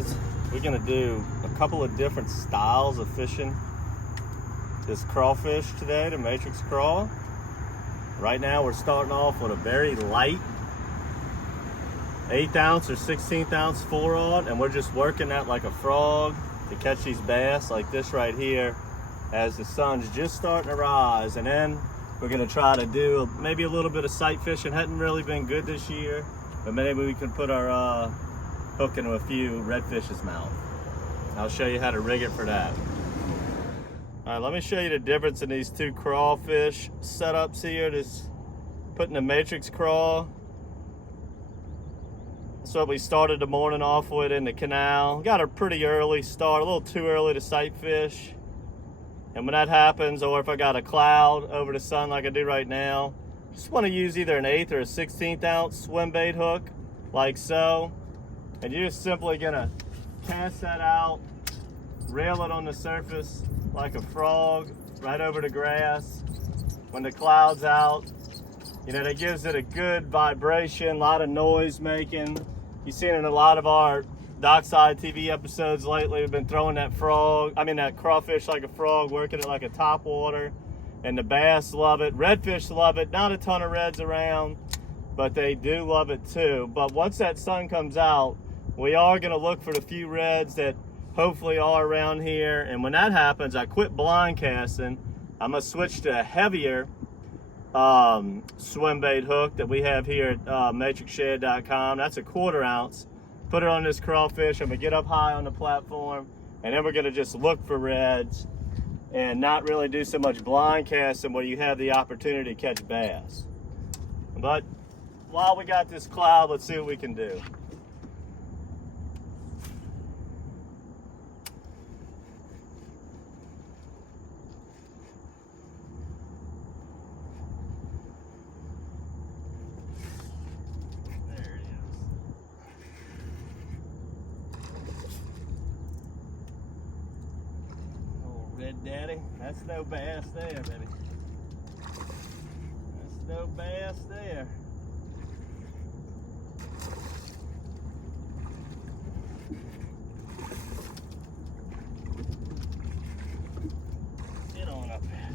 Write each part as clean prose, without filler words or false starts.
guys, we're gonna do a couple of different styles of fishing this crawfish today, the matrix crawl. Right now we're starting off with a very light 1/8 ounce or 1/16 ounce full rod, and we're just working that like a frog to catch these bass like this right here as the sun's just starting to rise. And then we're gonna try to do maybe a little bit of sight fishing. Hadn't really been good this year, but maybe we can put our hook into a few redfish's mouth. I'll show you how to rig it for that. All right, let me show you the difference in these two crawfish setups here. This putting the matrix crawl. That's what we started the morning off with in the canal. Got a pretty early start, a little too early to sight fish. And when that happens, or if I got a cloud over the sun like I do right now, just want to use either an 1/8 or a 1/16 ounce swim bait hook, like so. And you're just simply gonna cast that out, rail it on the surface like a frog, right over the grass. When the cloud's out, you know, that gives it a good vibration, a lot of noise making. You've seen it in a lot of our DockSide TV episodes lately. We've been throwing that crawfish like a frog, working it like a topwater, and the bass love it. Redfish love it. Not a ton of reds around, but they do love it too. But once that sun comes out, we are gonna look for the few reds that hopefully are around here. And when that happens, I quit blind casting. I'm gonna switch to a heavier swim bait hook that we have here at matrixshad.com. That's a 1/4 ounce. Put it on this crawfish. I'm gonna get up high on the platform, and then we're gonna just look for reds and not really do so much blind casting where you have the opportunity to catch bass. But while we got this cloud, let's see what we can do. Red daddy, that's no bass there, baby. That's no bass there. Get on up there.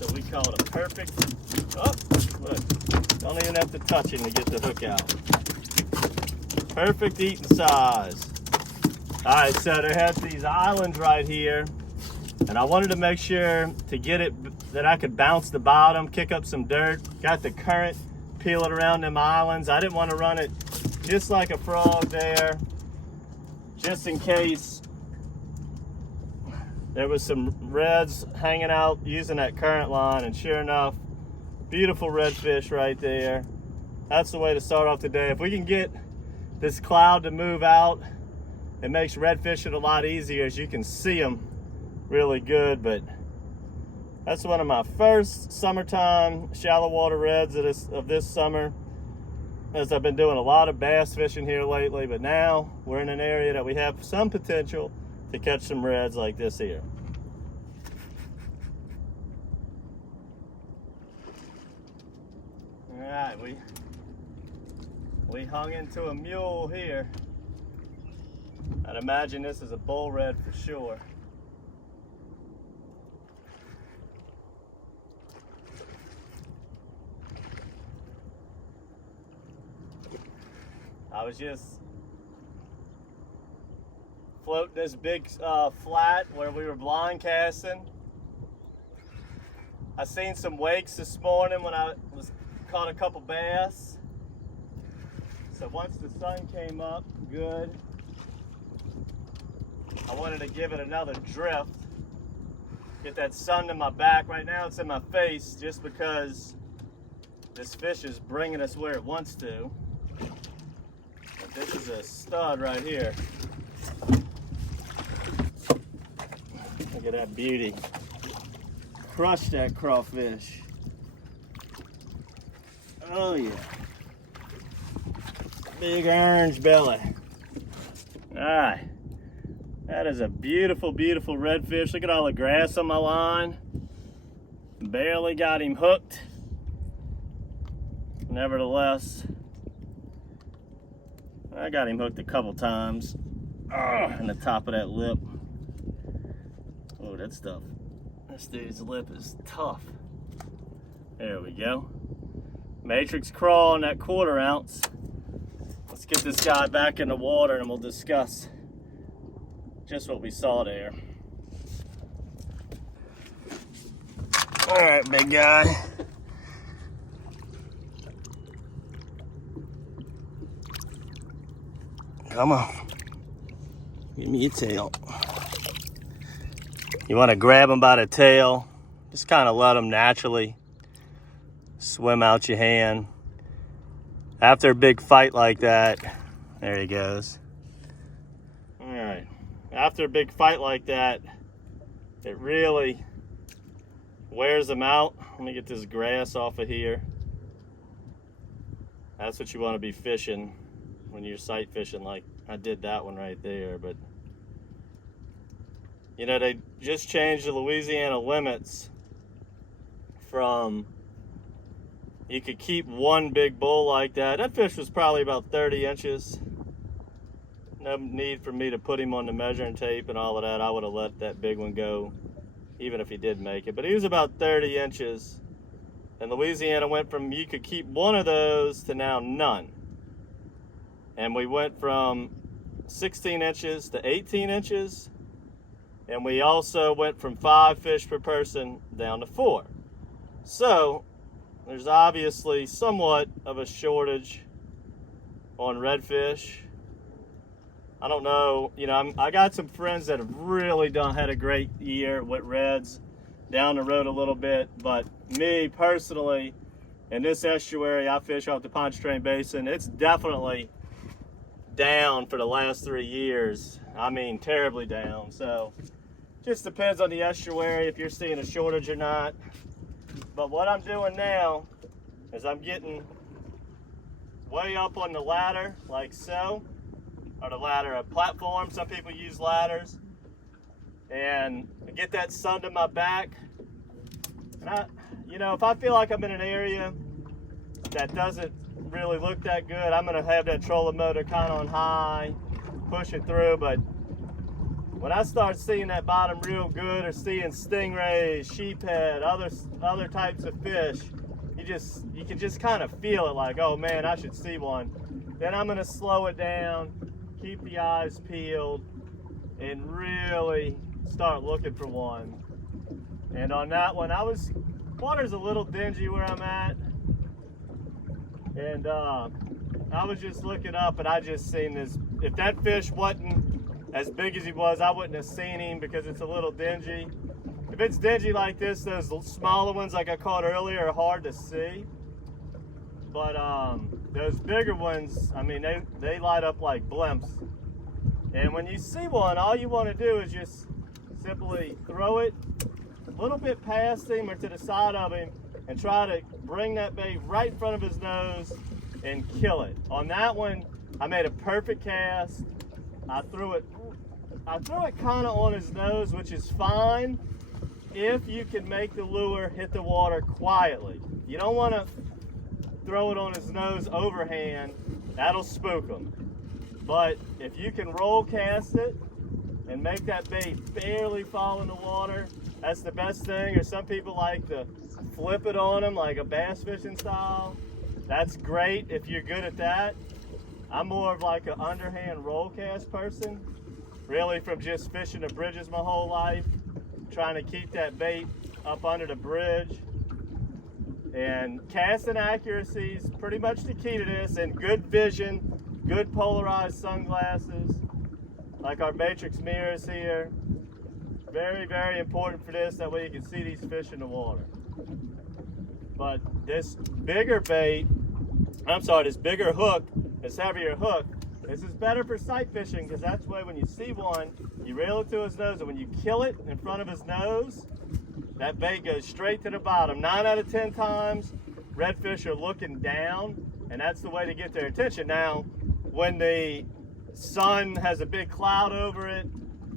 So we call it a perfect, oh, look, don't even have to touch him to get the hook out. Perfect eating size. All right, so they have these islands right here, and I wanted to make sure to get it that I could bounce the bottom, kick up some dirt, got the current peeling around them islands. I didn't want to run it just like a frog there, just in case there was some reds hanging out using that current line. And sure enough, beautiful redfish right there. That's the way to start off the day. If we can get this cloud to move out, it makes red fishing a lot easier, as you can see them really good. But that's one of my first summertime shallow water reds of this summer, as I've been doing a lot of bass fishing here lately. But now we're in an area that we have some potential to catch some reds like this here. All right, we hung into a mule here. I'd imagine this is a bull red for sure. I was just floating this big flat where we were blind casting. I seen some wakes this morning when I caught a couple bass. So once the sun came up, good. I wanted to give it another drift, get that sun in my back. Right now it's in my face just because this fish is bringing us where it wants to. But this is a stud right here. Look at that beauty. Crush that crawfish. Oh yeah. Big orange belly. All right. That is a beautiful, beautiful redfish. Look at all the grass on my line. Barely got him hooked. Nevertheless, I got him hooked a couple times in the top of that lip. Oh, that stuff. This dude's lip is tough. There we go. Matrix crawl on that 1/4 ounce. Let's get this guy back in the water and we'll discuss just what we saw there. All right, big guy. Come on. Give me your tail. You want to grab them by the tail. Just kind of let them naturally swim out your hand. After a big fight like that, there he goes. All right. After a big fight like that, it really wears them out. Let me get this grass off of here. That's what you want to be fishing when you're sight fishing, like I did that one right there. But you know, they just changed the Louisiana limits from, you could keep one big bull like that. That fish was probably about 30 inches. No need for me to put him on the measuring tape and all of that. I would have let that big one go, even if he did make it. But he was about 30 inches. And Louisiana went from you could keep one of those to now none. And we went from 16 inches to 18 inches. And we also went from 5 fish per person down to 4. So there's obviously somewhat of a shortage on redfish. I don't know, you know, I got some friends that have really had a great year with reds down the road a little bit, but me personally, in this estuary, I fish off the Pontchartrain Basin, it's definitely down for the last 3 years. I mean, terribly down. So just depends on the estuary if you're seeing a shortage or not. But what I'm doing now is I'm getting way up on the ladder, like so, or the ladder, a platform. Some people use ladders. And I get that sun to my back. And you know, if I feel like I'm in an area that doesn't really look that good, I'm gonna have that trolling motor kind of on high, push it through. But when I start seeing that bottom real good, or seeing stingrays, sheephead, other types of fish, you can just kind of feel it, like, oh man, I should see one. Then I'm gonna slow it down, keep the eyes peeled, and really start looking for one. And on that one, water's a little dingy where I'm at, and I was just looking up, and I just seen this. If that fish wasn't as big as he was, I wouldn't have seen him because it's a little dingy. If it's dingy like this, those smaller ones like I caught earlier are hard to see. But those bigger ones, I mean, they light up like blimps. And when you see one, all you want to do is just simply throw it a little bit past him or to the side of him and try to bring that bait right in front of his nose and kill it. On that one, I made a perfect cast. I threw it kind of on his nose, which is fine if you can make the lure hit the water quietly. You don't want to throw it on his nose overhand. That'll spook him. But if you can roll cast it and make that bait barely fall in the water, that's the best thing. Or some people like to flip it on them like a bass fishing style. That's great if you're good at that. I'm more of like an underhand roll cast person, really from just fishing the bridges my whole life, trying to keep that bait up under the bridge. And casting accuracy is pretty much the key to this, and good vision, good polarized sunglasses, like our Matrix mirrors here. Very, very important for this, that way you can see these fish in the water. But this bigger this bigger hook, this heavier hook, this is better for sight fishing, because that's why when you see one, you reel it to his nose, and when you kill it in front of his nose, that bait goes straight to the bottom. 9 out of 10 times, redfish are looking down, and that's the way to get their attention. Now, when the sun has a big cloud over it,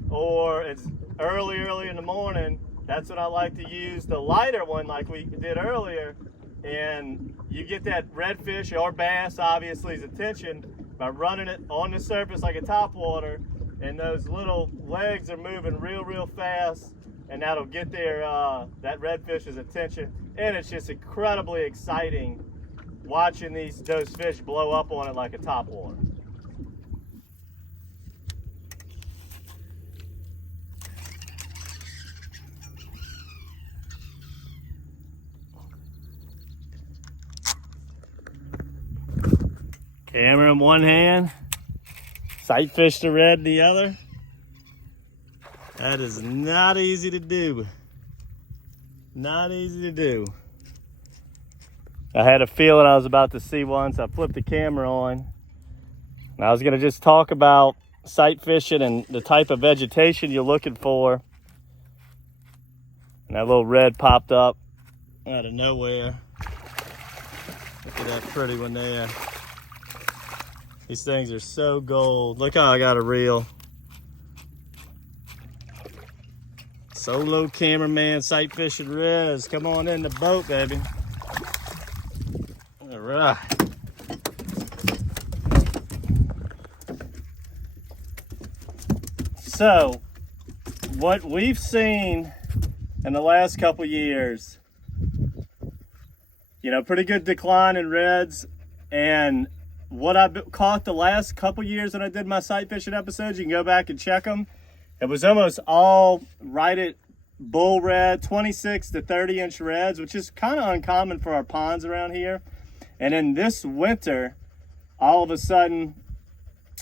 or it's early in the morning, that's when I like to use the lighter one like we did earlier, and you get that redfish or bass, obviously, his attention, by running it on the surface like a topwater, and those little legs are moving real fast, and that'll get their that redfish's attention. And it's just incredibly exciting watching those fish blow up on it like a topwater. Camera in one hand, sight fish the red in the other. That is not easy to do. Not easy to do. I had a feeling I was about to see one, so I flipped the camera on. And I was gonna just talk about sight fishing and the type of vegetation you're looking for. And that little red popped up out of nowhere. Look at that pretty one there. These things are so gold. Look how I got a reel. Solo cameraman, sight fishing Riz. Come on in the boat, baby. All right. So, what we've seen in the last couple years, you know, pretty good decline in reds, and what I've caught the last couple years when I did my sight fishing episodes, you can go back and check them. It was almost all right at bull red, 26 to 30 inch reds, which is kind of uncommon for our ponds around here. And then this winter, all of a sudden,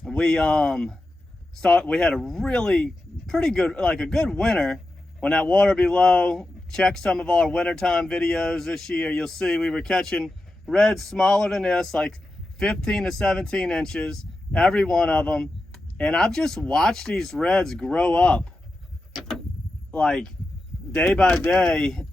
we had a really pretty good, like a good winter. When that water be low, check some of our wintertime videos this year, you'll see we were catching reds smaller than this, like 15 to 17 inches, every one of them. And I've just watched these reds grow up like day by day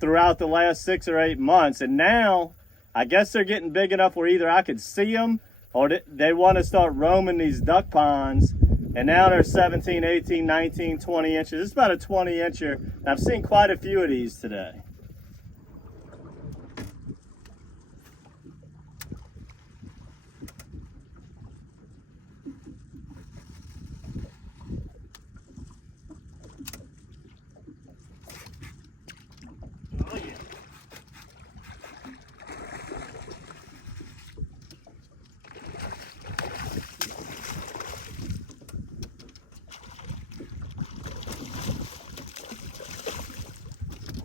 throughout the last 6 or 8 months. And now I guess they're getting big enough where either I could see them or they want to start roaming these duck ponds. And now they're 17, 18, 19, 20 inches. It's about a 20 incher. I've seen quite a few of these today. Oh yeah.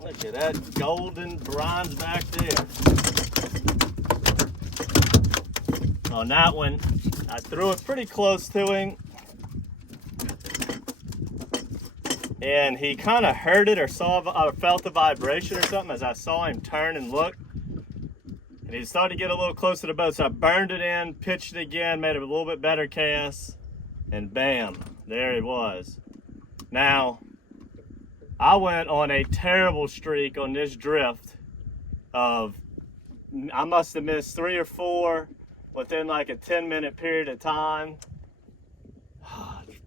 Look at that golden bronze back there. On that one, I threw it pretty close to him, and he kind of heard it or felt the vibration or something as I saw him turn and look. And he started to get a little close to the boat, so I burned it in, pitched it again, made it a little bit better cast, and bam, there he was. Now, I went on a terrible streak on this drift of, I must have missed 3 or 4 within like a 10-minute period of time.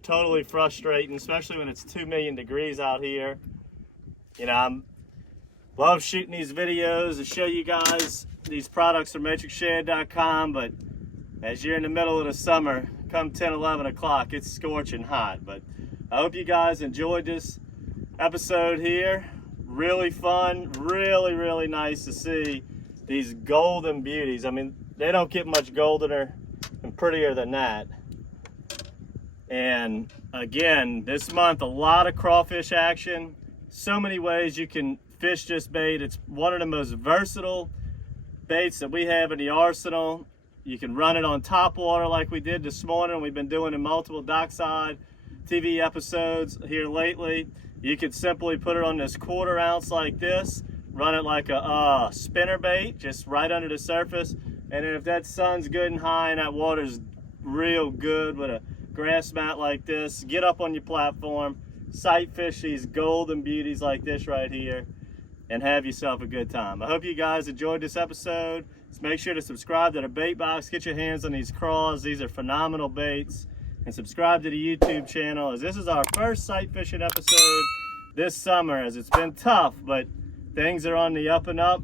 Totally frustrating, especially when it's 2 million degrees out here. You know, I love shooting these videos to show you guys these products from MatrixShad.com, but as you're in the middle of the summer, come 10, 11 o'clock, it's scorching hot. But I hope you guys enjoyed this episode here. Really fun, really nice to see these golden beauties. I mean, they don't get much goldener and prettier than that. And again, this month, a lot of crawfish action. So many ways you can fish this bait. It's one of the most versatile baits that we have in the arsenal. You can run it on top water like we did this morning. We've been doing in multiple DockSide TV episodes here lately. You could simply put it on this 1/4 ounce like this, run it like a spinner bait, just right under the surface. And then if that sun's good and high and that water's real good with a grass mat like this, get up on your platform, sight fish these golden beauties like this right here, and have yourself a good time. I hope you guys enjoyed this episode. Just make sure to subscribe to the bait box, get your hands on these craws. These are phenomenal baits. And subscribe to the YouTube channel, as this is our first sight fishing episode this summer, as it's been tough, but things are on the up and up.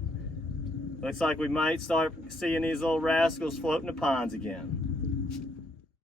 Looks like we might start seeing these little rascals floating the ponds again.